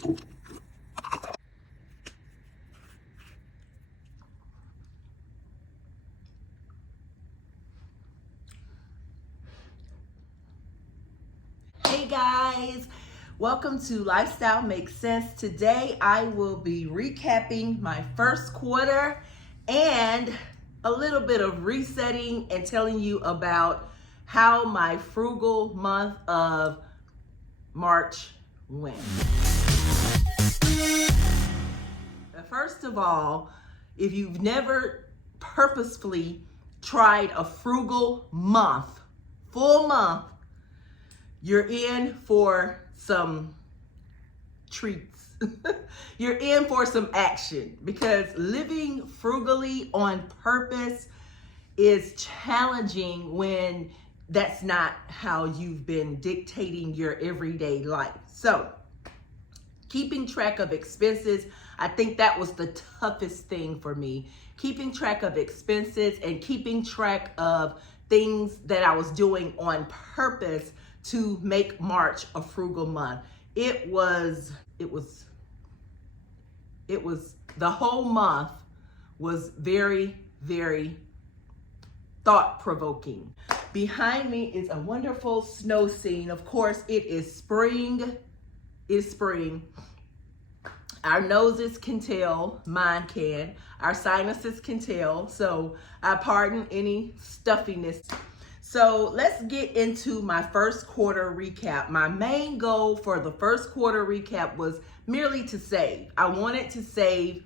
Hey guys, welcome to Lifestyle Makes Sense. Today I will be recapping my first quarter and a little bit of resetting and telling you about how my frugal month of March went. First of all, if you've never purposefully tried a frugal month, full month, you're in for some treats. You're in for some action, because living frugally on purpose is challenging when that's not how you've been dictating your everyday life. So, keeping track of expenses, I think that was the toughest thing for me. Keeping track of expenses and keeping track of things that I was doing on purpose to make March a frugal month. It was the whole month was very, very thought-provoking. Behind me is a wonderful snow scene. Of course, it is spring. It's spring. Our noses can tell, mine can. Our sinuses can tell. So I pardon any stuffiness. So let's get into my first quarter recap. My main goal for the first quarter recap was merely to save. I wanted to save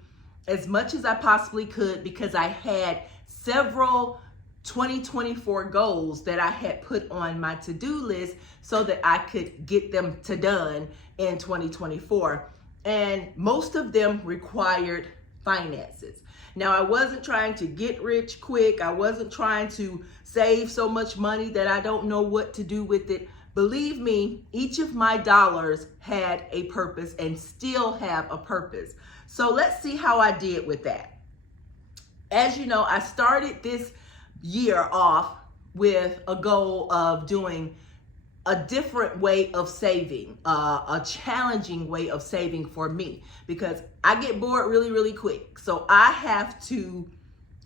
as much as I possibly could because I had several 2024 goals that I had put on my to-do list so that I could get them to done in 2024. And most of them required finances. Now, I wasn't trying to get rich quick. I wasn't trying to save so much money that I don't know what to do with it. Believe me, each of my dollars had a purpose and still have a purpose. So let's see how I did with that. As you know, I started this year off with a goal of doing a different way of saving, a challenging way of saving for me, because I get bored really, really quick. So I have to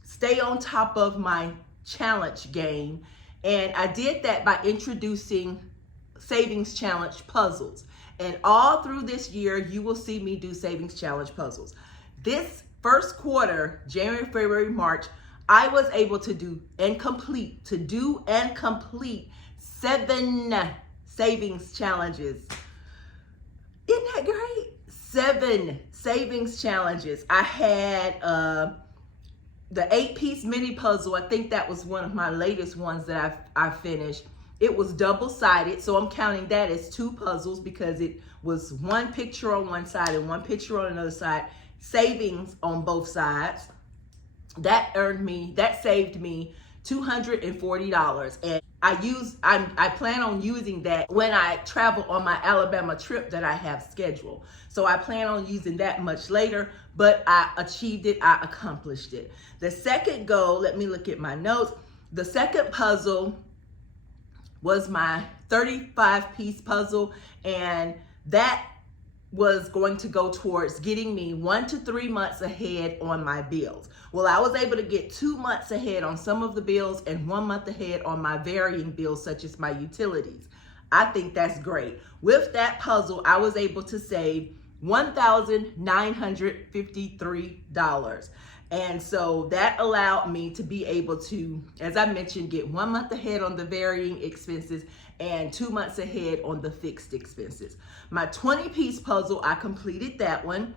stay on top of my challenge game. And I did that by introducing savings challenge puzzles. And all through this year, you will see me do savings challenge puzzles. This first quarter, January, February, March, I was able to do and complete 7 savings challenges. Isn't that great? 7 savings challenges. I had the 8-piece mini puzzle. I think that was one of my latest ones that I finished. It was double-sided, so I'm counting that as 2 puzzles because it was 1 picture on one side and 1 picture on another side. Savings on both sides. That saved me $240. And I plan on using that when I travel on my Alabama trip that I have scheduled. So I plan on using that much later, but I achieved it, I accomplished it. The second goal, let me look at my notes. The second puzzle was my 35-piece puzzle, and that was going to go towards getting me 1 to 3 months ahead on my bills. Well, I was able to get 2 months ahead on some of the bills and 1 month ahead on my varying bills, such as my utilities. I think that's great. With that puzzle, I was able to save $1,953. And so that allowed me to be able to, as I mentioned, get 1 month ahead on the varying expenses and 2 months ahead on the fixed expenses. My 20-piece puzzle, I completed that one.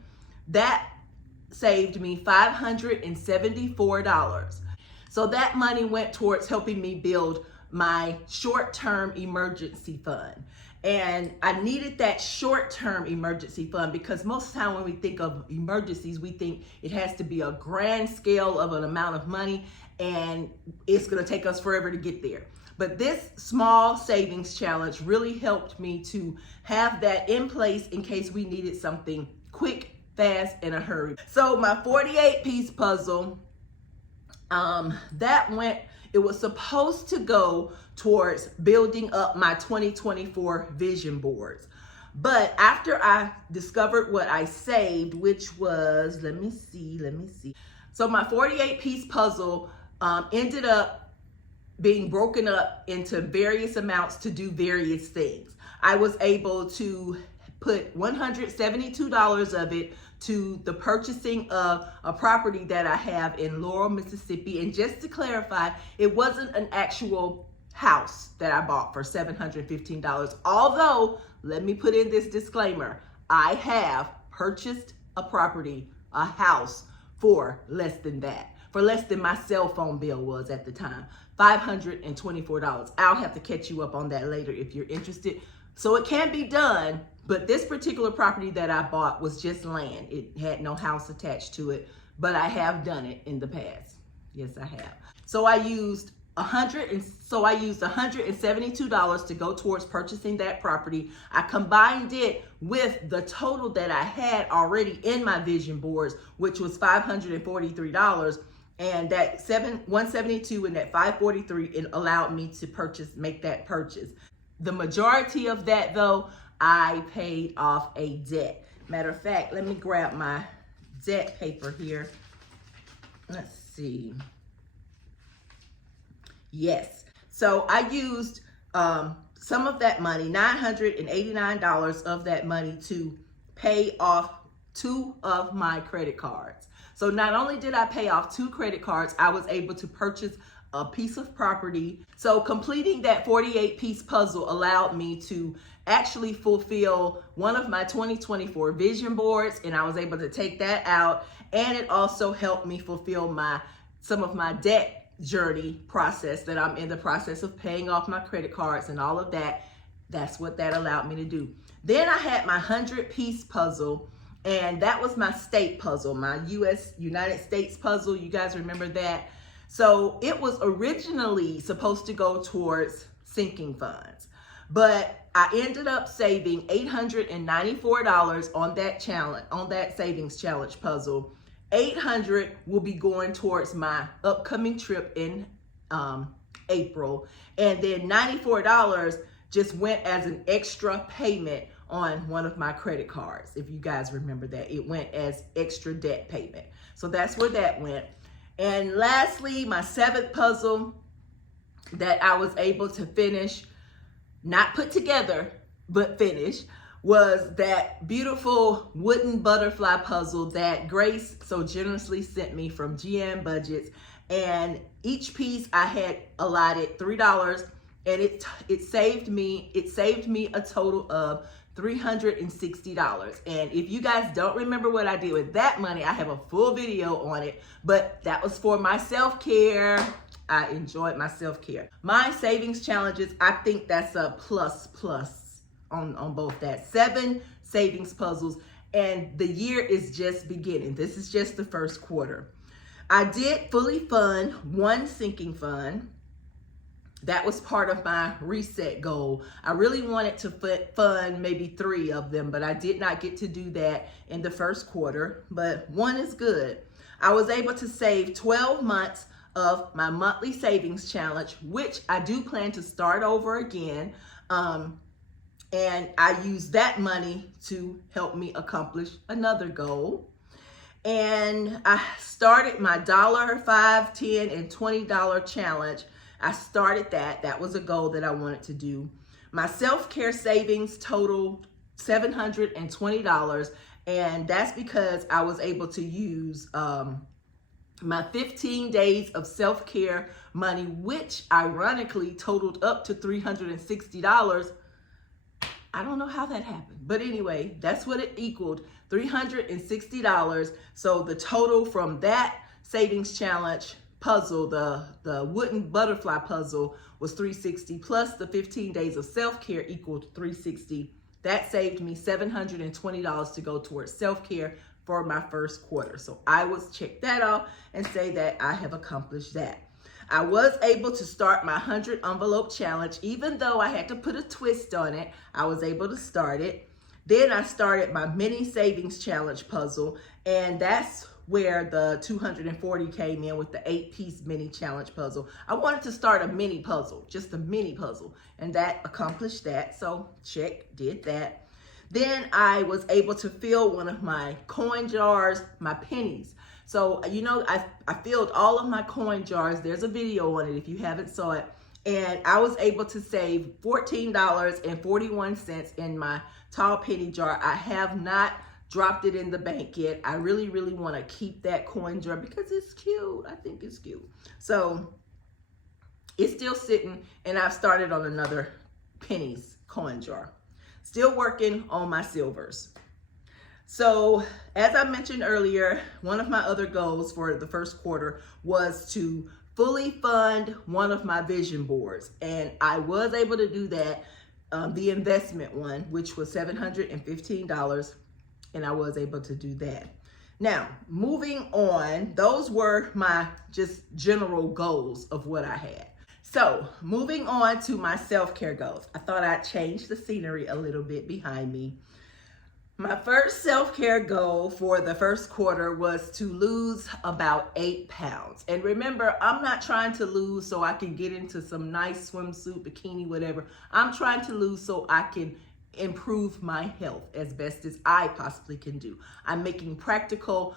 That saved me $574. So that money went towards helping me build my short-term emergency fund. And I needed that short-term emergency fund because most of the time when we think of emergencies, we think it has to be a grand scale of an amount of money and it's going to take us forever to get there. But this small savings challenge really helped me to have that in place in case we needed something quick, fast, in a hurry. So my 48-piece puzzle, it was supposed to go towards building up my 2024 vision boards. But after I discovered what I saved, which was, let me see. So my 48-piece puzzle ended up being broken up into various amounts to do various things. I was able to put $172 of it to the purchasing of a property that I have in Laurel, Mississippi. And just to clarify, it wasn't an actual house that I bought for $715. Although, let me put in this disclaimer, I have purchased a property, a house, for less than that, for less than my cell phone bill was at the time, $524. I'll have to catch you up on that later if you're interested. So it can be done, but this particular property that I bought was just land. It had no house attached to it, but I have done it in the past. Yes, I have. So I used $172 to go towards purchasing that property. I combined it with the total that I had already in my vision boards, which was $543. And that $172 and that $543, it allowed me to make that purchase. The majority of that, though, I paid off a debt. Matter of fact, let me grab my debt paper here. Let's see. Yes. So I used some of that money, $989 of that money, to pay off 2 of my credit cards. So not only did I pay off 2 credit cards, I was able to purchase a piece of property. So completing that 48-piece puzzle allowed me to actually fulfill one of my 2024 vision boards, and I was able to take that out. And it also helped me fulfill some of my debt journey process that I'm in the process of paying off my credit cards and all of that. That's what that allowed me to do. Then I had my 100-piece puzzle, and that was my state puzzle, my United States puzzle. You guys remember that? So it was originally supposed to go towards sinking funds, but I ended up saving $894 on that savings challenge puzzle. $800 will be going towards my upcoming trip in April, and then $94 just went as an extra payment on one of my credit cards. If you guys remember that, it went as extra debt payment. So that's where that went. And lastly, my 7th puzzle that I was able to finish, not put together, but finish, was that beautiful wooden butterfly puzzle that Grace so generously sent me from GM Budgets. And each piece I had allotted $3, and it saved me a total of $360. And if you guys don't remember what I did with that money, I have a full video on it, but that was for my self-care. I enjoyed my self-care. My savings challenges, I think that's a plus on both that. 7 savings puzzles, and the year is just beginning. This is just the first quarter. I did fully fund 1 sinking fund. That was part of my reset goal. I really wanted to fund maybe 3 of them, but I did not get to do that in the first quarter, but 1 is good. I was able to save 12 months of my monthly savings challenge, which I do plan to start over again. And I used that money to help me accomplish another goal. And I started my $1, $5, $10, and $20 challenge. I started that. That was a goal that I wanted to do. My self-care savings totaled $720, and that's because I was able to use my 15 days of self-care money, which ironically totaled up to $360. I don't know how that happened, but anyway, that's what it equaled, $360. So the total from that savings challenge puzzle, the wooden butterfly puzzle, was $360, plus the 15 days of self-care equaled $360. That saved me $720 to go towards self-care for my first quarter. So I will check that off and say that I have accomplished that. I was able to start my 100 envelope challenge, even though I had to put a twist on it. I was able to start it. Then I started my mini savings challenge puzzle, and that's where the 240 came in with the 8-piece mini challenge puzzle. I wanted to start a mini puzzle, just a mini puzzle, and that accomplished that. So check, did that. Then I was able to fill one of my coin jars, my pennies. So, you know, I filled all of my coin jars. There's a video on it if you haven't saw it. And I was able to save $14.41 in my tall penny jar. I have not dropped it in the bank yet. I really, really want to keep that coin jar because it's cute. I think it's cute. So it's still sitting, and I've started on another pennies coin jar. Still working on my silvers. So as I mentioned earlier, one of my other goals for the first quarter was to fully fund one of my vision boards. And I was able to do that, the investment one, which was $715. And I was able to do that. Now, moving on, those were my just general goals of what I had. So moving on to my self-care goals. I thought I'd change the scenery a little bit behind me. My first self-care goal for the first quarter was to lose about 8 pounds. And remember, I'm not trying to lose so I can get into some nice swimsuit, bikini, whatever. I'm trying to lose so I can improve my health as best as I possibly can do. I'm making practical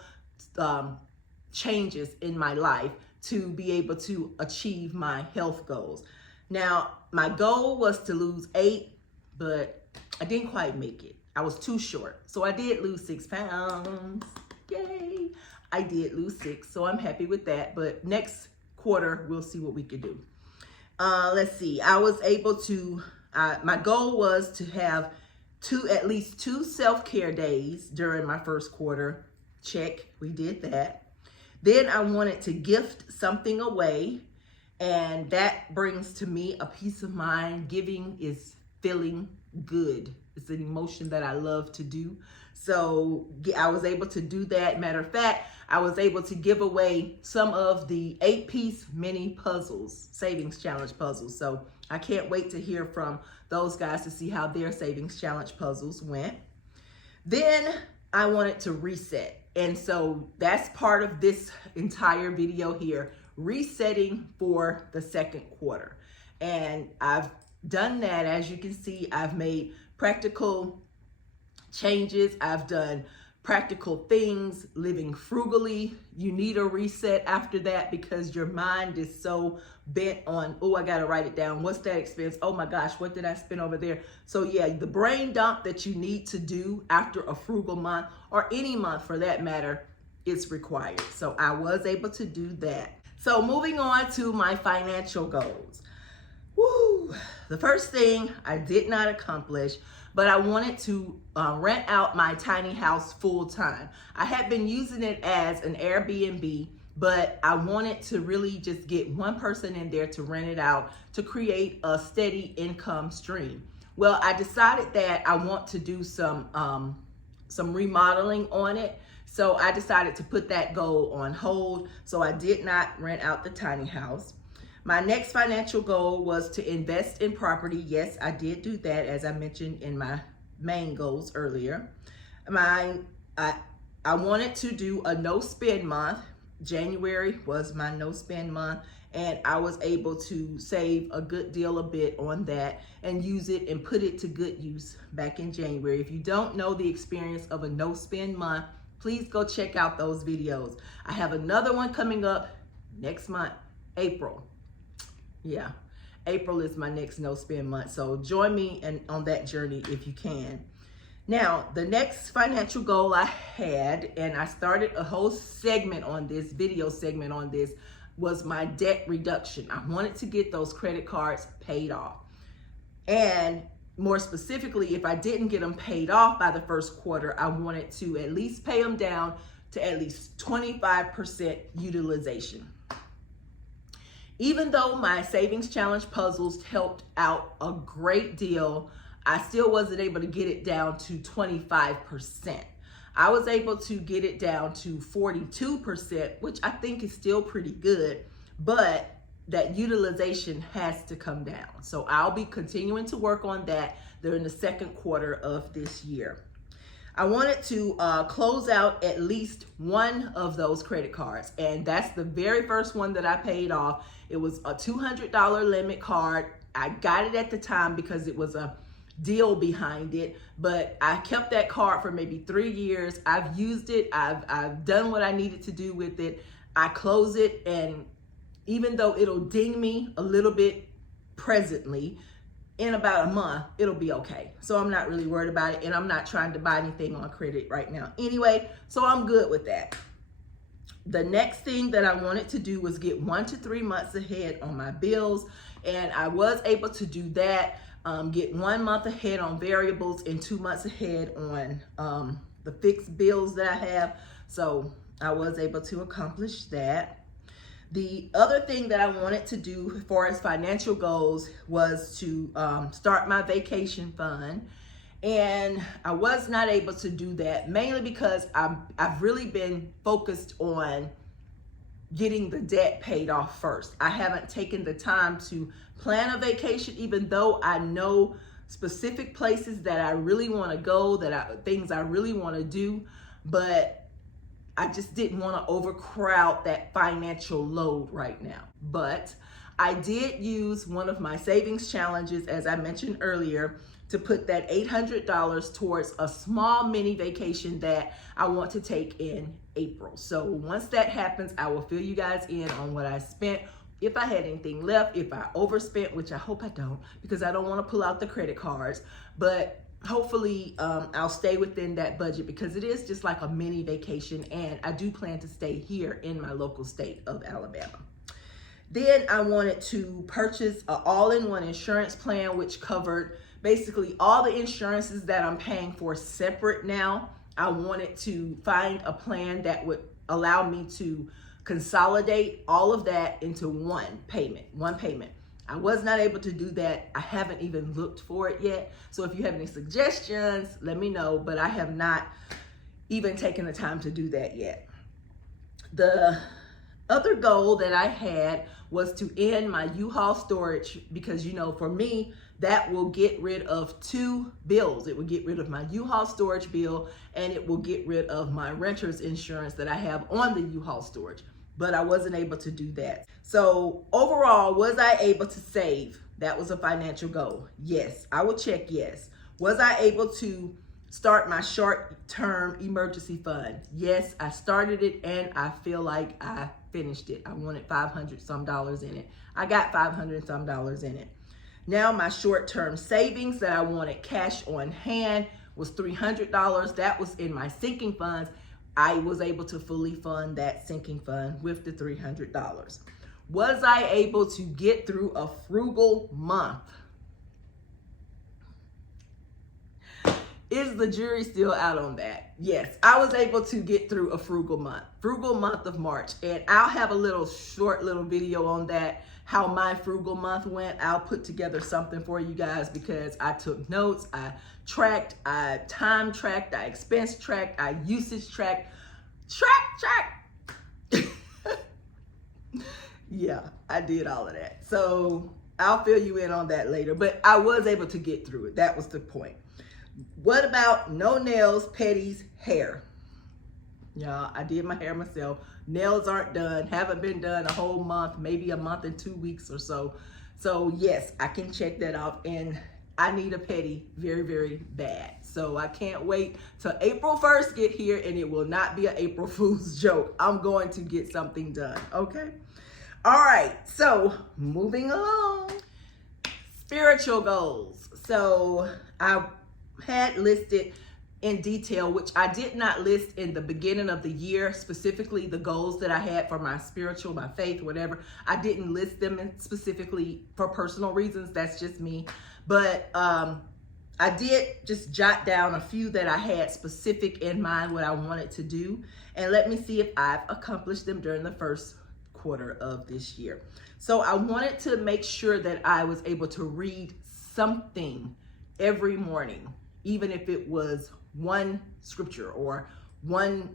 changes in my life to be able to achieve my health goals. Now, my goal was to lose 8, but I didn't quite make it. I was too short. So I did lose 6 pounds. Yay. I did lose 6, so I'm happy with that. But next quarter, we'll see what we can do. Let's see. I was able to, my goal was to have at least 2 self-care days during my first quarter. Check, we did that. Then I wanted to gift something away, and that brings to me a peace of mind. Giving is feeling good. It's an emotion that I love to do. So I was able to do that. Matter of fact, I was able to give away some of the 8-piece mini puzzles, savings challenge puzzles. So I can't wait to hear from those guys to see how their savings challenge puzzles went. Then I wanted to reset. And so that's part of this entire video here, resetting for the second quarter. And I've done that. As you can see, I've made practical changes. I've done practical things, living frugally. You need a reset after that because your mind is so bent on, oh, I got to write it down. What's that expense? Oh my gosh, what did I spend over there? So yeah, the brain dump that you need to do after a frugal month, or any month for that matter, is required. So I was able to do that. So moving on to my financial goals. Woo! The first thing I did not accomplish, but I wanted to rent out my tiny house full time. I had been using it as an Airbnb, but I wanted to really just get one person in there to rent it out to create a steady income stream. Well, I decided that I want to do some remodeling on it. So I decided to put that goal on hold. So I did not rent out the tiny house. My next financial goal was to invest in property. Yes, I did do that, as I mentioned in my main goals earlier. I wanted to do a no spend month. January was my no spend month, and I was able to save a good deal, a bit on that, and use it and put it to good use back in January. If you don't know the experience of a no spend month, please go check out those videos. I have another one coming up next month, April. Yeah, April is my next no spend month. So join me on that journey if you can. Now, the next financial goal I had, and I started a whole segment on this, video segment on this, was my debt reduction. I wanted to get those credit cards paid off. And more specifically, if I didn't get them paid off by the first quarter, I wanted to at least pay them down to at least 25% utilization. Even though my savings challenge puzzles helped out a great deal, I still wasn't able to get it down to 25%. I was able to get it down to 42%, which I think is still pretty good, but that utilization has to come down. So I'll be continuing to work on that during the second quarter of this year. I wanted to close out at least one of those credit cards, and that's the very first one that I paid off. It was a $200 limit card. I got it at the time because it was a deal behind it, but I kept that card for maybe 3 years. I've used it. I've done what I needed to do with it. I close it, and even though it'll ding me a little bit presently, in about a month, it'll be okay. So I'm not really worried about it, and I'm not trying to buy anything on credit right now anyway, so I'm good with that. The next thing that I wanted to do was get 1 to 3 months ahead on my bills, and I was able to do that. Get 1 month ahead on variables and 2 months ahead on the fixed bills that I have. So I was able to accomplish that. The other thing that I wanted to do as far as financial goals was to start my vacation fund. And I was not able to do that, mainly because I've really been focused on getting the debt paid off first. I haven't taken the time to plan a vacation, even though I know specific places that I really want to go, things I really want to do, but I just didn't want to overcrowd that financial load right now. But I did use one of my savings challenges, as I mentioned earlier, to put that $800 towards a small mini vacation that I want to take in April. So once that happens, I will fill you guys in on what I spent, if I had anything left, if I overspent, which I hope I don't, because I don't want to pull out the credit cards. But hopefully I'll stay within that budget, because it is just like a mini vacation, and I do plan to stay here in my local state of Alabama. Then I wanted to purchase an all-in-one insurance plan, which covered basically all the insurances that I'm paying for separate now. I wanted to find a plan that would allow me to consolidate all of that into one payment. I was not able to do that. I haven't even looked for it yet. So if you have any suggestions, let me know, but I have not even taken the time to do that yet. The other goal that I had was to end my U-Haul storage, because, you know, for me, that will get rid of 2 bills. It will get rid of my U-Haul storage bill, and it will get rid of my renter's insurance that I have on the U-Haul storage. But I wasn't able to do that. So overall, was I able to save? That was a financial goal. Yes, I will check yes. Was I able to start my short-term emergency fund? Yes, I started it, and I feel like I finished it. I wanted $500 some in it. I got $500 some in it. Now my short-term savings that I wanted cash on hand was $300. That was in my sinking funds. I was able to fully fund that sinking fund with the $300. Was I able to get through a frugal month? Is the jury still out on that? Yes, I was able to get through a frugal month of March. And I'll have a short video on that, how my frugal month went. I'll put together something for you guys, because I took notes, I tracked, I time tracked, I expense tracked, I usage tracked, yeah, I did all of that. So I'll fill you in on that later, but I was able to get through it. That was the point. What about no nails, petties, hair? Yeah, I did my hair myself. Nails aren't done, haven't been done a whole month, maybe a month and 2 weeks or so. So yes, I can check that off, and I need a petty very, very bad. So I can't wait till April 1st get here, and it will not be an April Fool's joke. I'm going to get something done, okay? All right, so moving along. Spiritual goals. So I had listed in detail, which I did not list in the beginning of the year, specifically the goals that I had for my spiritual, my faith, whatever. I didn't list them specifically for personal reasons. That's just me. But I did just jot down a few that I had specific in mind what I wanted to do. And let me see if I've accomplished them during the first quarter of this year. So I wanted to make sure that I was able to read something every morning, even if it was one scripture or one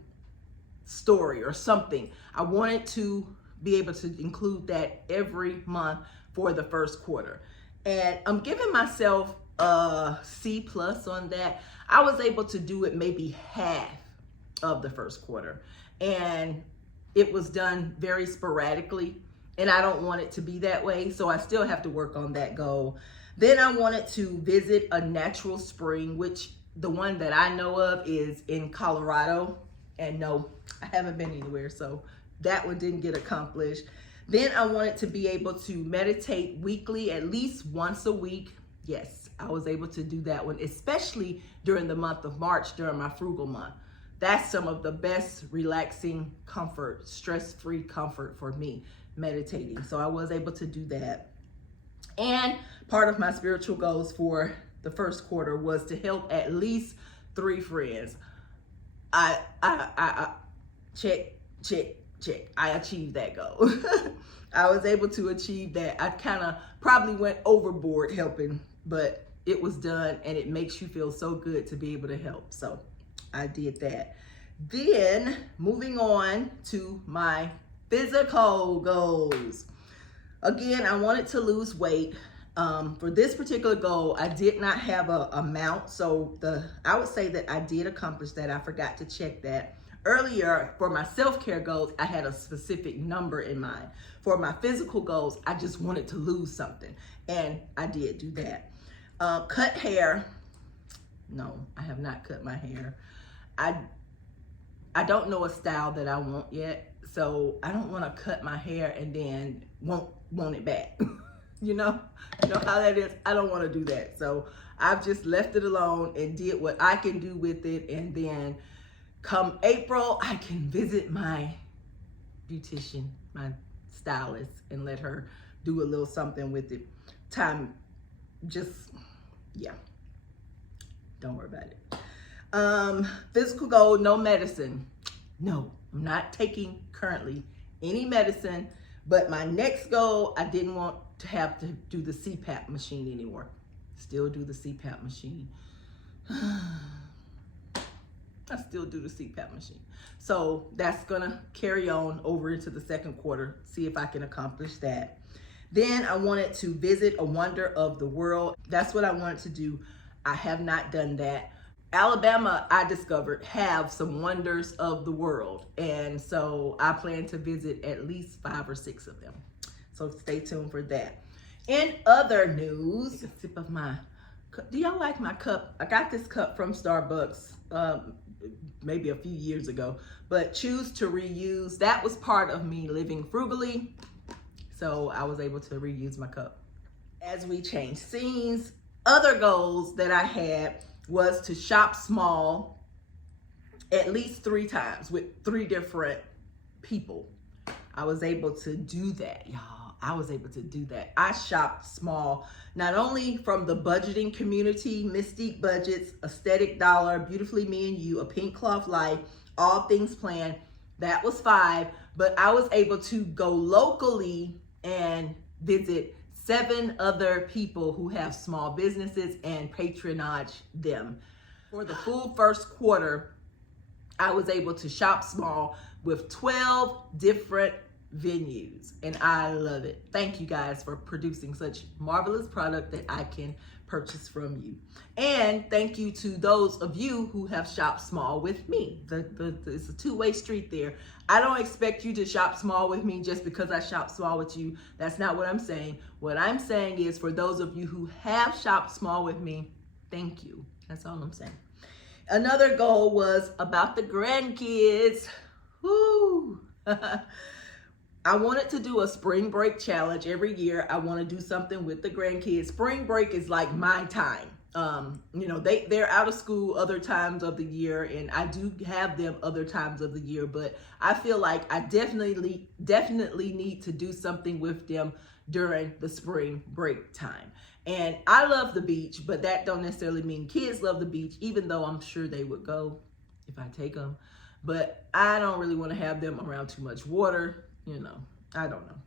story or something. I wanted to be able to include that every month for the first quarter. And I'm giving myself a C+ on that. I was able to do it maybe half of the first quarter, and it was done very sporadically, and I don't want it to be that way, so I still have to work on that goal. Then I wanted to visit a natural spring, which the one that I know of is in Colorado. And no, I haven't been anywhere, so that one didn't get accomplished. Then I wanted to be able to meditate weekly, at least once a week. Yes, I was able to do that one, especially during the month of March, during my frugal month. That's some of the best relaxing comfort, stress-free comfort for me, meditating. So I was able to do that. And part of my spiritual goals for the first quarter was to help at least 3 friends. I check. I achieved that goal. I was able to achieve that. I kind of probably went overboard helping, but it was done, and it makes you feel so good to be able to help. So I did that. Then moving on to my physical goals. Again, I wanted to lose weight. For this particular goal, I did not have a amount, so I would say that I did accomplish that. I forgot to check that. Earlier, for my self-care goals, I had a specific number in mind. For my physical goals, I just wanted to lose something, and I did do that. Cut hair. No, I have not cut my hair. I don't know a style that I want yet, so I don't want to cut my hair and then want it back. You know how that is. I don't want to do that, so I've just left it alone and did what I can do with it, and then come April, I can visit my beautician, my stylist, and let her do a little something with it. Yeah, don't worry about it. Physical goal, no medicine. No, I'm not taking currently any medicine, but my next goal, I didn't want to have to do the CPAP machine anymore. Still do the CPAP machine. I still do the CPAP machine. So that's gonna carry on over into the second quarter, see if I can accomplish that. Then I wanted to visit a wonder of the world. That's what I wanted to do. I have not done that. Alabama, I discovered, have some wonders of the world. And so I plan to visit at least 5 or 6 of them. So stay tuned for that. In other news, a sip of my cup. Do y'all like my cup? I got this cup from Starbucks maybe a few years ago, but choose to reuse. That was part of me living frugally. So I was able to reuse my cup. As we change scenes, other goals that I had was to shop small at least 3 times with 3 different people. I was able to do that, y'all. I was able to do that. I shopped small, not only from the budgeting community, Mystique Budgets, Aesthetic Dollar, Beautifully Me and You, A Pink Cloth Life, All Things Planned. That was 5, but I was able to go locally and visit 7 other people who have small businesses and patronage them. For the full first quarter, I was able to shop small with 12 different venues, and I love it. Thank you guys for producing such marvelous product that I can purchase from you. And thank you to those of you who have shopped small with me. It's a two-way street there. I don't expect you to shop small with me just because I shop small with you. That's not what I'm saying. What I'm saying is, for those of you who have shopped small with me, thank you. That's all I'm saying. Another goal was about the grandkids. Woo! I wanted to do a spring break challenge every year. I want to do something with the grandkids. Spring break is like my time. They're out of school other times of the year, and I do have them other times of the year, but I feel like I definitely need to do something with them during the spring break time. And I love the beach, but that don't necessarily mean kids love the beach, even though I'm sure they would go if I take them. But I don't really want to have them around too much water. I don't know.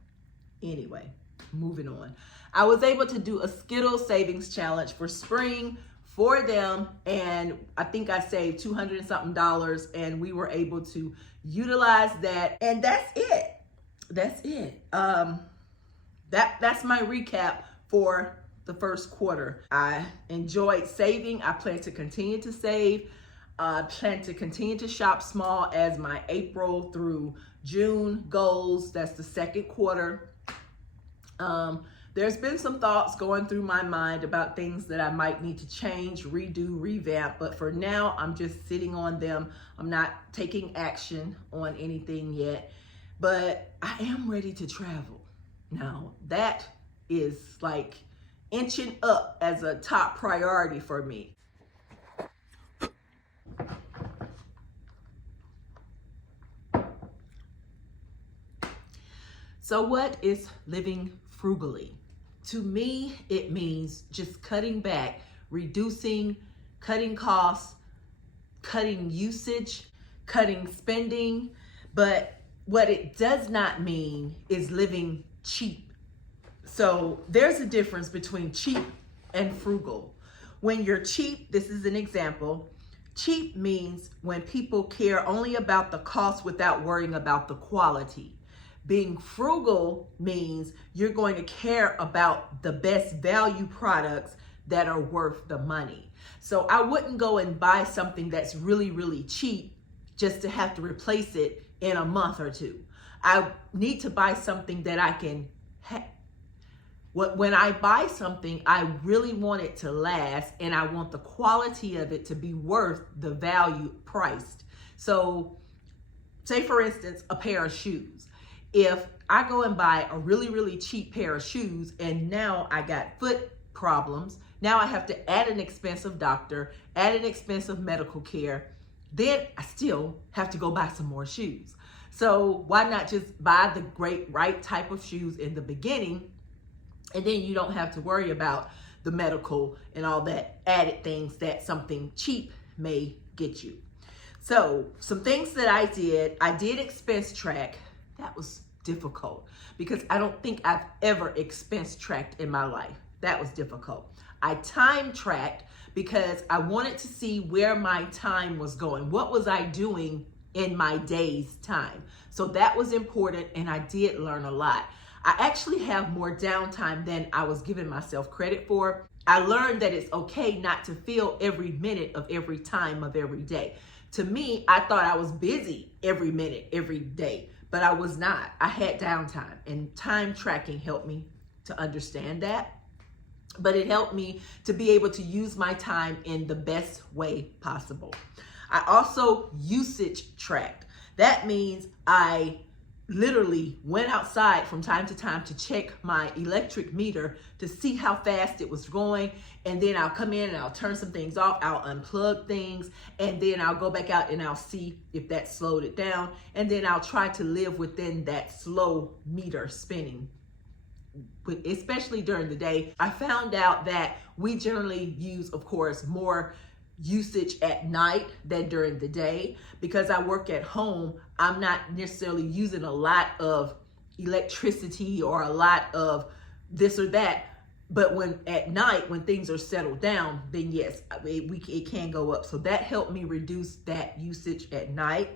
Anyway, moving on. I was able to do a Skittles savings challenge for spring for them, and I think I saved $200 and something, and we were able to utilize that, and that's it. That's my recap for the first quarter. I enjoyed saving. I plan to continue to save. I plan to continue to shop small as my April through June goals. That's the second quarter. There's been some thoughts going through my mind about things that I might need to change, redo, revamp, but for now, I'm just sitting on them. I'm not taking action on anything yet, but I am ready to travel. Now, that is like inching up as a top priority for me. So what is living frugally? To me, it means just cutting back, reducing, cutting costs, cutting usage, cutting spending. But what it does not mean is living cheap. So there's a difference between cheap and frugal. When you're cheap, this is an example. Cheap means when people care only about the cost without worrying about the quality. Being frugal means you're going to care about the best value products that are worth the money. So I wouldn't go and buy something that's really, really cheap just to have to replace it in a month or two. I need to buy something that I can when I buy something, I really want it to last, and I want the quality of it to be worth the value priced. So say for instance, a pair of shoes. If I go and buy a really, really cheap pair of shoes and now I got foot problems, now I have to add an expensive doctor, add an expensive medical care, then I still have to go buy some more shoes. So why not just buy the right type of shoes in the beginning, and then you don't have to worry about the medical and all that added things that something cheap may get you. So some things that I did expense track. That was difficult because I don't think I've ever expense tracked in my life. That was difficult. I time tracked because I wanted to see where my time was going. What was I doing in my day's time? So that was important, and I did learn a lot. I actually have more downtime than I was giving myself credit for. I learned that it's okay not to feel every minute of every time of every day. To me, I thought I was busy every minute, every day, but I was not. I had downtime, and time tracking helped me to understand that. But it helped me to be able to use my time in the best way possible. I also usage tracked. That means I literally went outside from time to time to check my electric meter to see how fast it was going, and then I'll come in and I'll turn some things off, I'll unplug things, and then I'll go back out and I'll see if that slowed it down, and then I'll try to live within that slow meter spinning, especially during the day. I found out that we generally use, of course, more usage at night than during the day. Because I work at home, I'm not necessarily using a lot of electricity or a lot of this or that. But when at night, when things are settled down, then yes, it can go up. So that helped me reduce that usage at night.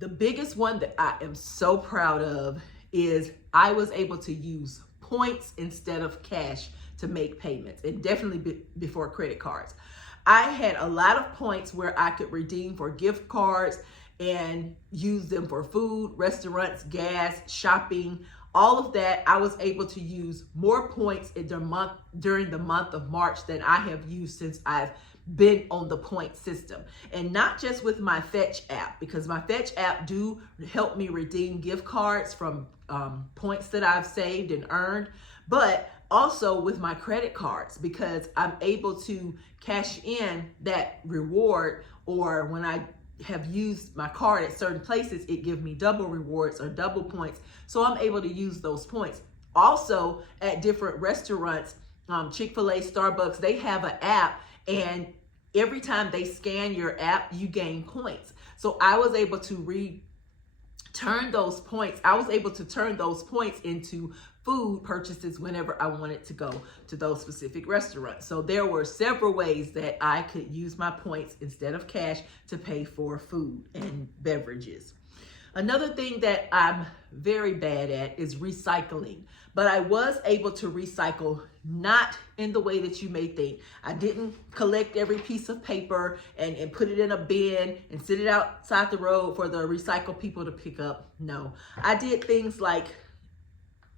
The biggest one that I am so proud of is I was able to use points instead of cash to make payments, and definitely before credit cards. I had a lot of points where I could redeem for gift cards and use them for food, restaurants, gas, shopping, all of that. I was able to use more points during the month of March than I have used since I've been on the point system. And not just with my Fetch app, because my Fetch app do help me redeem gift cards from points that I've saved and earned, but also with my credit cards, because I'm able to cash in that reward, or when I have used my card at certain places, it gives me double rewards or double points. So I'm able to use those points. Also at different restaurants, Chick-fil-A, Starbucks, they have an app, and every time they scan your app, you gain points. So I was able to turn those points into food purchases whenever I wanted to go to those specific restaurants. So there were several ways that I could use my points instead of cash to pay for food and beverages. Another thing that I'm very bad at is recycling, but I was able to recycle, not in the way that you may think. I didn't collect every piece of paper and put it in a bin and sit it outside the road for the recycle people to pick up. No, I did things like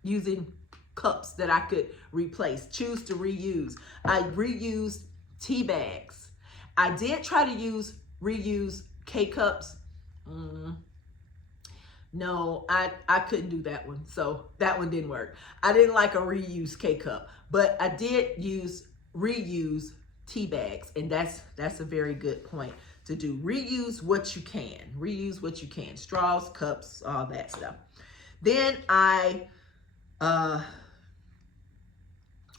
using cups that I could replace, choose to reuse. I reused tea bags. I did try to reuse K-cups. No, I couldn't do that one. So that one didn't work. I didn't like a reused K-cup, but I did reuse tea bags, and that's a very good point to do. Reuse what you can. Reuse what you can. Straws, cups, all that stuff. Then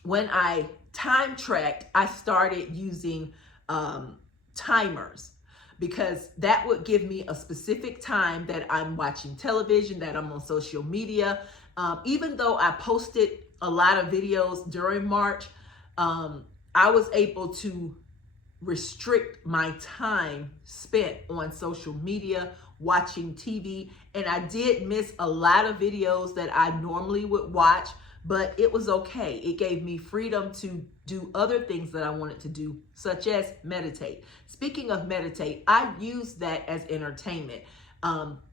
when I time tracked, I started using timers, because that would give me a specific time that I'm watching television, that I'm on social media. Even though I posted a lot of videos during March, I was able to restrict my time spent on social media, watching TV, and I did miss a lot of videos that I normally would watch, but it was okay. It gave me freedom to do other things that I wanted to do, such as meditate. Speaking of meditate, I use that as entertainment.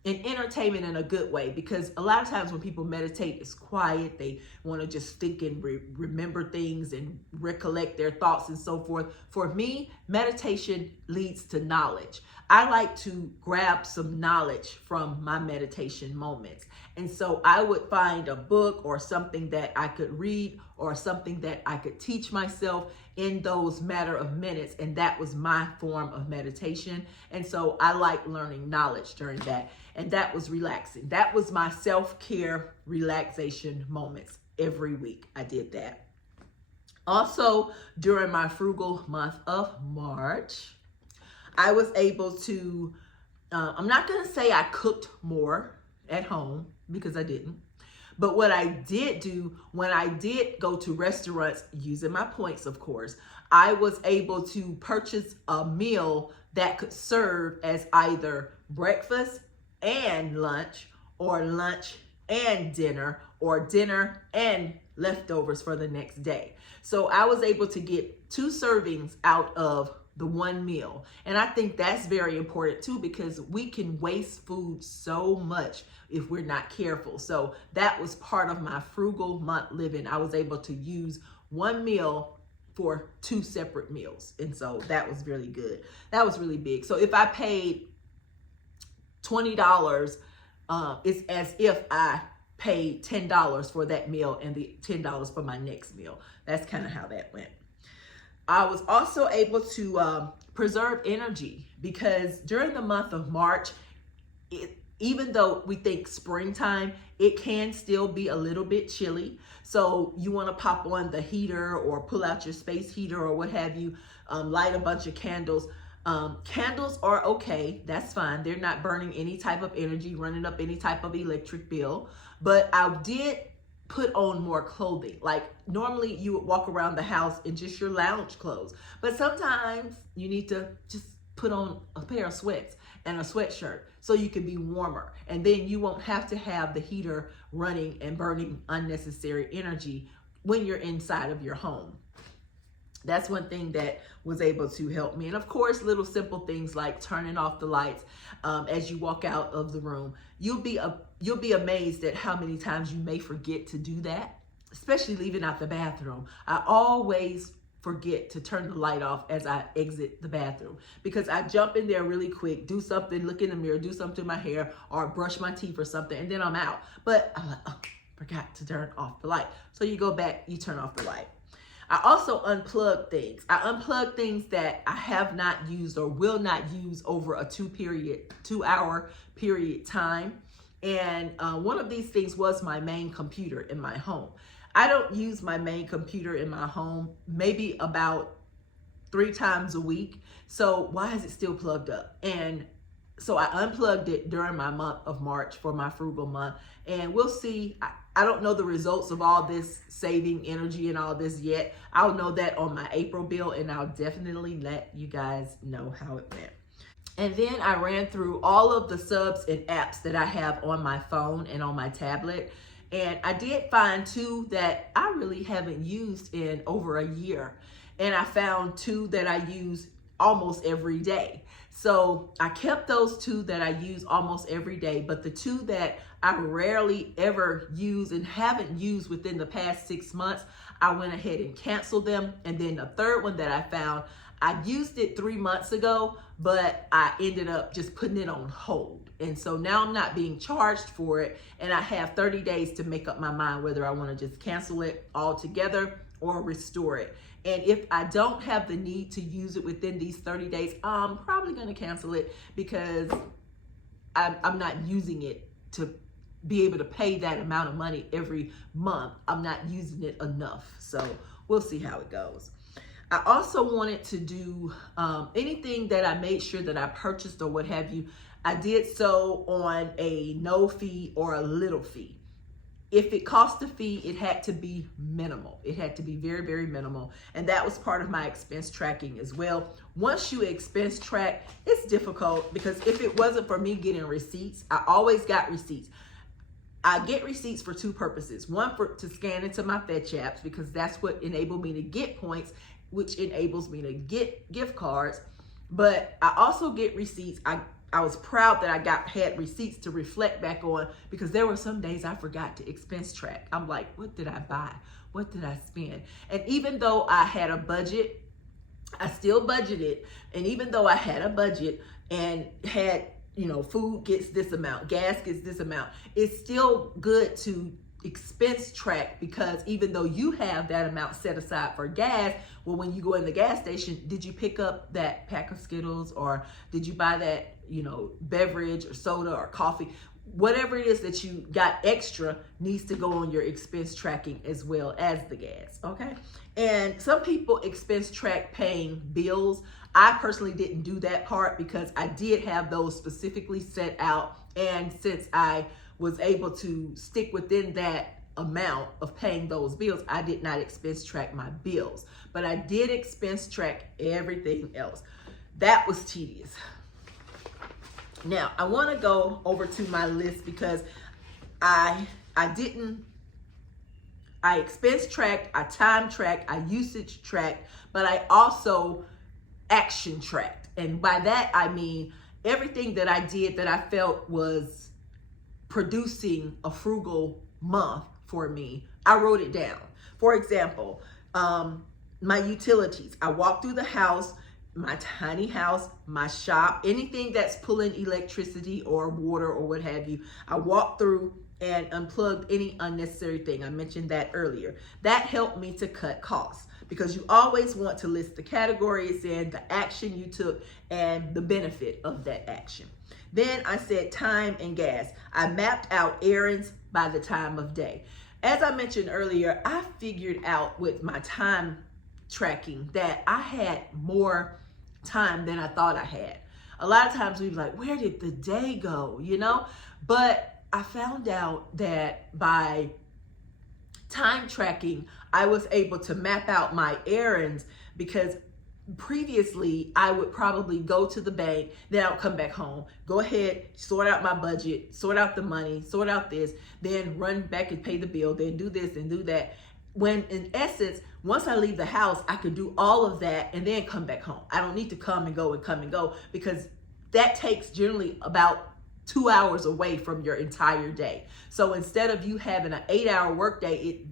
And entertainment in a good way, because a lot of times when people meditate, it's quiet. They want to just think and remember things and recollect their thoughts and so forth. For me, meditation leads to knowledge. I like to grab some knowledge from my meditation moments. And so I would find a book or something that I could read or something that I could teach myself in those matter of minutes. And that was my form of meditation. And so I like learning knowledge during that. And that was relaxing. That was my self-care relaxation moments every week. I did that. Also, during my frugal month of March, I was able to, I'm not going to say I cooked more at home, because I didn't. But what I did do, when I did go to restaurants, using my points, of course, I was able to purchase a meal that could serve as either breakfast and lunch, or lunch and dinner, or dinner and leftovers for the next day. So I was able to get 2 servings out of the one meal. And I think that's very important too, because we can waste food so much if we're not careful. So that was part of my frugal month living. I was able to use one meal for 2 separate meals. And so that was really good. That was really big. So if I paid $20, it's as if I paid $10 for that meal and the $10 for my next meal. That's kind of how that went. I was also able to preserve energy, because during the month of March, even though we think springtime, it can still be a little bit chilly. So you want to pop on the heater or pull out your space heater or what have you, light a bunch of candles. Candles are okay. That's fine. They're not burning any type of energy, running up any type of electric bill. But I did put on more clothing. Like normally you would walk around the house in just your lounge clothes, but sometimes you need to just put on a pair of sweats and a sweatshirt so you can be warmer, and then you won't have to have the heater running and burning unnecessary energy when you're inside of your home. That's one thing that was able to help me. And of course, little simple things like turning off the lights as you walk out of the room. You'll be amazed at how many times you may forget to do that, especially leaving out the bathroom. I always forget to turn the light off as I exit the bathroom, because I jump in there really quick, do something, look in the mirror, do something to my hair, or brush my teeth or something, and then I'm out. But I'm like, oh, forgot to turn off the light. So you go back, you turn off the light. I also unplug things. I unplug things that I have not used or will not use over a 2-hour period time. And one of these things was my main computer in my home. I don't use my main computer in my home maybe about 3 times a week. So why is it still plugged up? And so I unplugged it during my month of March for my frugal month. And we'll see. I don't know the results of all this saving energy and all this yet. I'll know that on my April bill, and I'll definitely let you guys know how it went. And then I ran through all of the subs and apps that I have on my phone and on my tablet. And I did find 2 that I really haven't used in over a year. And I found 2 that I use almost every day. So I kept those two that I use almost every day, but the two that I rarely ever use and haven't used within the past 6 months, I went ahead and canceled them. And then the third one that I found, I used it 3 months ago, but I ended up just putting it on hold. And so now I'm not being charged for it. And I have 30 days to make up my mind whether I want to just cancel it altogether or restore it. And if I don't have the need to use it within these 30 days, I'm probably going to cancel it because I'm not using it to be able to pay that amount of money every month. I'm not using it enough. So we'll see how it goes. I also wanted to do anything that I made sure that I purchased or what have you. I did so on a no fee or a little fee. If it cost a fee, it had to be minimal. It had to be very, very minimal. And that was part of my expense tracking as well. Once you expense track, it's difficult because if it wasn't for me getting receipts, I always got receipts. I get receipts for two purposes. One, to scan into my Fetch apps because that's what enabled me to get points, which enables me to get gift cards. But I also get receipts. I was proud that I had receipts to reflect back on because there were some days I forgot to expense track. I'm like, what did I buy? What did I spend? And even though I had a budget, I still budgeted. And even though I had a budget and had, food gets this amount, gas gets this amount, it's still good to expense track because even though you have that amount set aside for gas, well, when you go in the gas station, did you pick up that pack of Skittles or did you buy that, beverage or soda or coffee? Whatever it is that you got extra needs to go on your expense tracking as well as the gas, okay? And some people expense track paying bills. I personally didn't do that part because I did have those specifically set out. And since I was able to stick within that amount of paying those bills, I did not expense track my bills, but I did expense track everything else. That was tedious. Now I want to go over to my list because I expense tracked, I time tracked, I usage tracked, but I also action tracked. And by that, I mean everything that I did that I felt was producing a frugal month for me, I wrote it down. For example, my utilities. I walked through the house, my tiny house, my shop, anything that's pulling electricity or water or what have you. I walked through and unplugged any unnecessary thing. I mentioned that earlier. That helped me to cut costs because you always want to list the category it's in, the action you took, and the benefit of that action. Then I said time and gas. I mapped out errands by the time of day. As I mentioned earlier, I figured out with my time tracking that I had more time than I thought I had. A lot of times we were like, where did the day go? But I found out that by time tracking, I was able to map out my errands because previously I would probably go to the bank, then I would come back home, go ahead, sort out my budget, sort out the money, sort out this, then run back and pay the bill, then do this and do that. When in essence, once I leave the house, I could do all of that and then come back home. I don't need to come and go because that takes generally about 2 hours away from your entire day. So instead of you having an 8-hour workday, it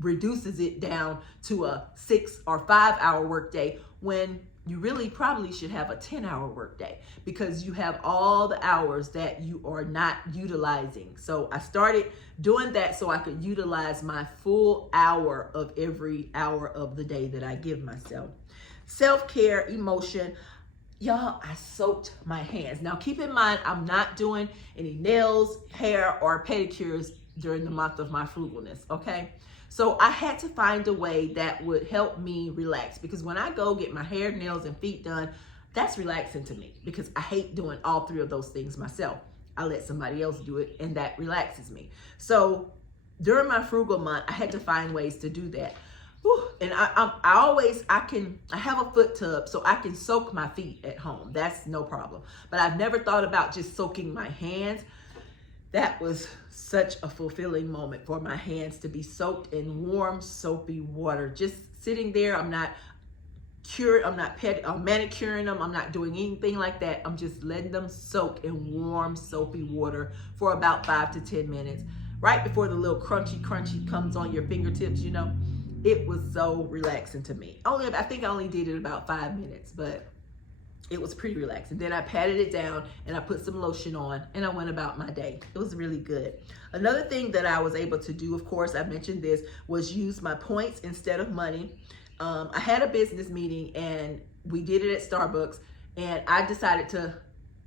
reduces it down to a 6 or 5 hour workday when you really probably should have a 10-hour workday because you have all the hours that you are not utilizing. So I started doing that so I could utilize my full hour of every hour of the day that I give myself. Self-care, emotion. Y'all, I soaked my hands. Now keep in mind, I'm not doing any nails, hair, or pedicures during the month of my frugalness, okay? So I had to find a way that would help me relax because when I go get my hair, nails, and feet done, that's relaxing to me because I hate doing all three of those things myself. I let somebody else do it and that relaxes me. So during my frugal month, I had to find ways to do that. Whew. And I have a foot tub so I can soak my feet at home. That's no problem. But I've never thought about just soaking my hands. That was such a fulfilling moment for my hands to be soaked in warm, soapy water. Just sitting there, I'm not I'm not manicuring them. I'm not doing anything like that. I'm just letting them soak in warm, soapy water for about 5 to 10 minutes. Right before the little crunchy comes on your fingertips, you know. It was so relaxing to me. I think I only did it about 5 minutes, but it was pretty relaxing. Then I patted it down and I put some lotion on and I went about my day. It was really good. Another thing that I was able to do, of course, I mentioned this, was use my points instead of money. I had a business meeting and we did it at Starbucks, and I decided to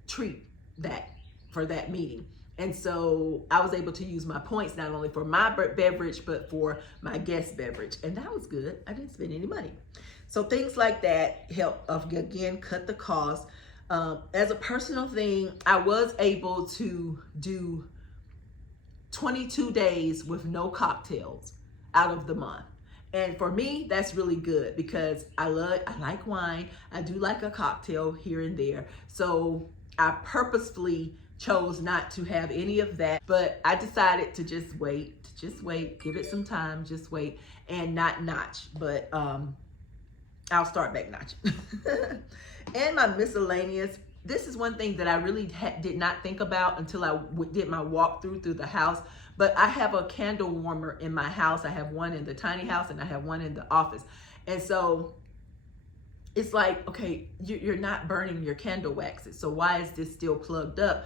treat that for that meeting. And so I was able to use my points not only for my beverage, but for my guest beverage. And that was good. I didn't spend any money. So things like that help, again, cut the cost. As a personal thing, I was able to do 22 days with no cocktails out of the month. And for me, that's really good because I like wine. I do like a cocktail here and there. So I purposefully chose not to have any of that, but I decided to just wait, give it some time, just wait and not notch. But I'll start back notching. And my miscellaneous, this is one thing that I really did not think about until I did my walkthrough through the house. But I have a candle warmer in my house. I have one in the tiny house and I have one in the office. And so it's like, okay, you're not burning your candle waxes. So why is this still plugged up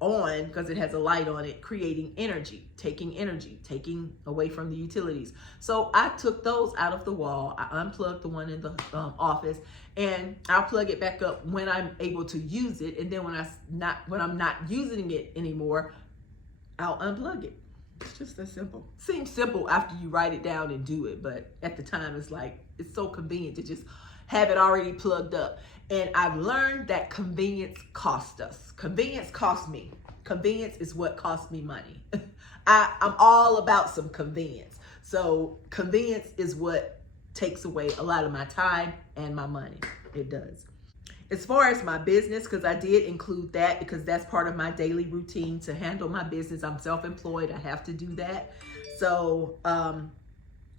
on? Because it has a light on it, creating energy, taking away from the utilities. So I took those out of the wall. I unplugged the one in the office, and I'll plug it back up when I'm able to use it. And then when I'm not using it anymore, I'll unplug it. It's just that simple. Seems simple after you write it down and do it, but at the time it's like, it's so convenient to just have it already plugged up. And I've learned that convenience costs us. Convenience costs me. Convenience is what costs me money. I'm all about some convenience. So convenience is what takes away a lot of my time and my money. It does. As far as my business, because I did include that because that's part of my daily routine to handle my business. I'm self-employed. I have to do that. So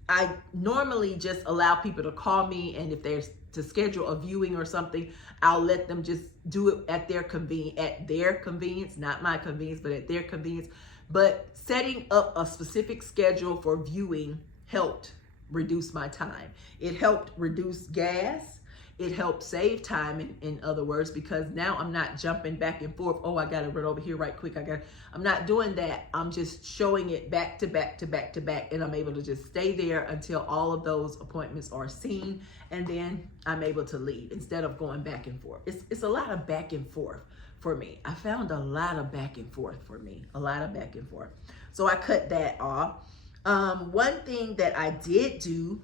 I normally just allow people to call me, and if there's to schedule a viewing or something, I'll let them just do it at their convenience, not my convenience, but at their convenience. But setting up a specific schedule for viewing helped reduce my time. It helped reduce gas. It helped save time, in other words, because now I'm not jumping back and forth. Oh, I got to run over here right quick. I'm not doing that. I'm just showing it back to back to back to back. And I'm able to just stay there until all of those appointments are seen. And then I'm able to leave instead of going back and forth. It's a lot of back and forth for me. I found a lot of back and forth for me, a lot of back and forth. So I cut that off. One thing that I did do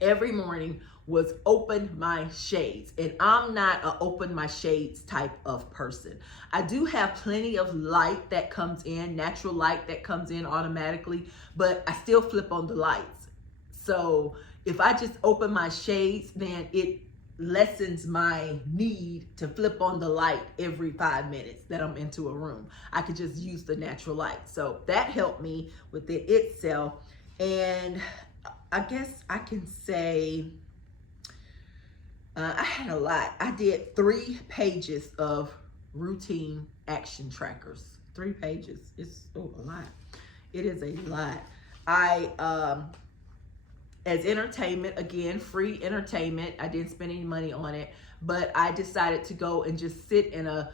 every morning was open my shades. And I'm not an open my shades type of person. I do have plenty of light that comes in, natural light that comes in automatically, but I still flip on the lights. So if I just open my shades, then it lessens my need to flip on the light every 5 minutes that I'm into a room. I could just use the natural light. So that helped me with it itself. And I guess I can say, I had a lot. I did 3 pages of routine action trackers. 3 pages. It's a lot. It is a lot. As entertainment, again, free entertainment. I didn't spend any money on it, but I decided to go and just sit in a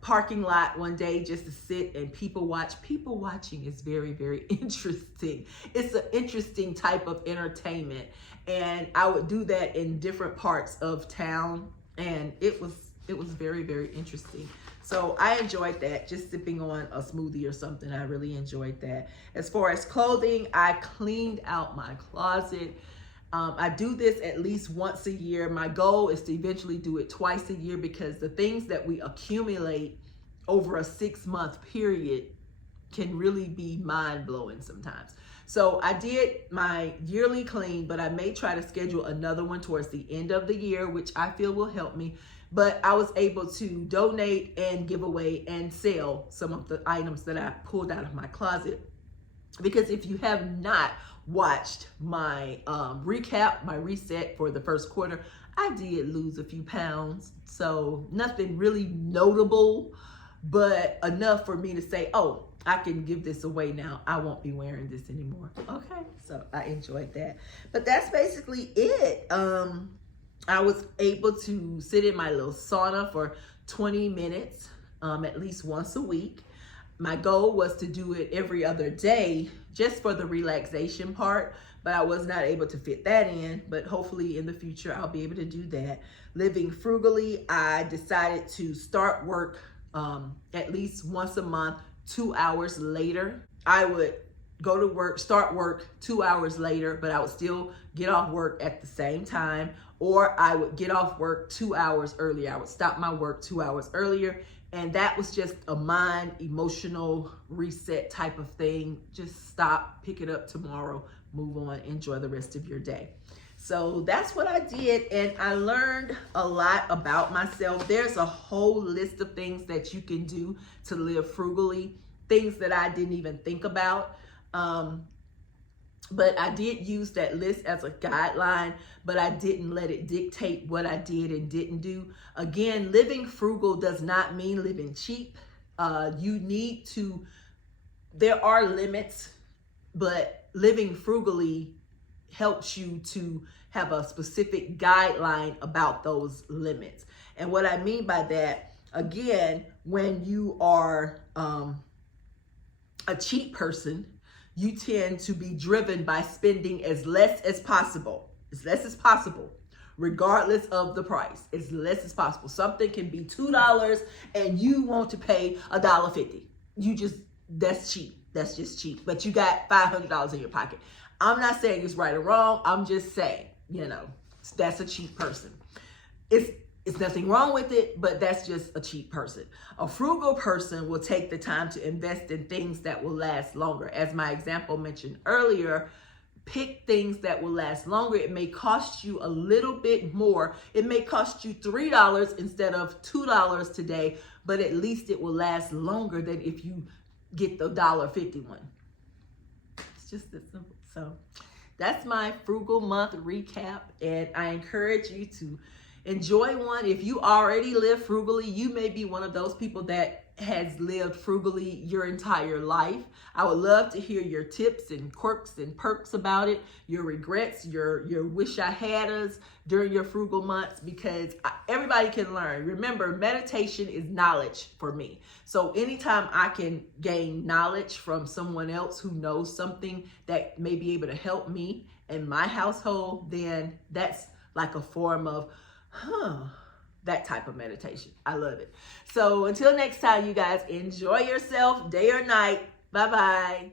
parking lot one day just to sit and people watch. People watching is very, very interesting. It's an interesting type of entertainment. And I would do that in different parts of town. And it was very, very interesting. So I enjoyed that, just sipping on a smoothie or something. I really enjoyed that. As far as clothing, I cleaned out my closet. I do this at least once a year. My goal is to eventually do it twice a year because the things that we accumulate over a 6-month period can really be mind-blowing sometimes. So I did my yearly clean, but I may try to schedule another one towards the end of the year, which I feel will help me. But I was able to donate and give away and sell some of the items that I pulled out of my closet. because if you have not watched my recap, my reset for the first quarter, I did lose a few pounds. So nothing really notable, but enough for me to say, oh, I can give this away now. I won't be wearing this anymore. Okay, so I enjoyed that. But that's basically it. I was able to sit in my little sauna for 20 minutes, at least once a week. My goal was to do it every other day just for the relaxation part, but I was not able to fit that in. But hopefully in the future, I'll be able to do that. Living frugally, I decided to start work at least once a month, 2 hours later. I would go to work, start work 2 hours later, but I would still get off work at the same time, or I would get off work 2 hours earlier. I would stop my work 2 hours earlier. And that was just a mind, emotional reset type of thing. Just stop, pick it up tomorrow, move on, enjoy the rest of your day. So that's what I did, and I learned a lot about myself. There's a whole list of things that you can do to live frugally, things that I didn't even think about. But I did use that list as a guideline, but I didn't let it dictate what I did and didn't do. Again, living frugal does not mean living cheap. You need to, there are limits, but living frugally helps you to have a specific guideline about those limits. And what I mean by that, again, when you are a cheap person, you tend to be driven by spending as less as possible, regardless of the price, as less as possible. Something can be $2 and you want to pay $1.50. You just, that's cheap. That's just cheap. But you got $500 in your pocket. I'm not saying it's right or wrong. I'm just saying, you know, that's a cheap person. It's nothing wrong with it, but that's just a cheap person. A frugal person will take the time to invest in things that will last longer. As my example mentioned earlier, pick things that will last longer. It may cost you a little bit more. It may cost you $3 instead of $2 today, but at least it will last longer than if you get the $1.50 one. It's just that simple. So that's my frugal month recap, and I encourage you to enjoy one. If you already live frugally, you may be one of those people that has lived frugally your entire life. I would love to hear your tips and quirks and perks about it, your regrets, your wish I had-us during your frugal months, because everybody can learn. Remember, meditation is knowledge for me. So anytime I can gain knowledge from someone else who knows something that may be able to help me and my household, then that's like a form of that type of meditation. I love it. So until next time, you guys, enjoy yourself day or night. Bye-bye.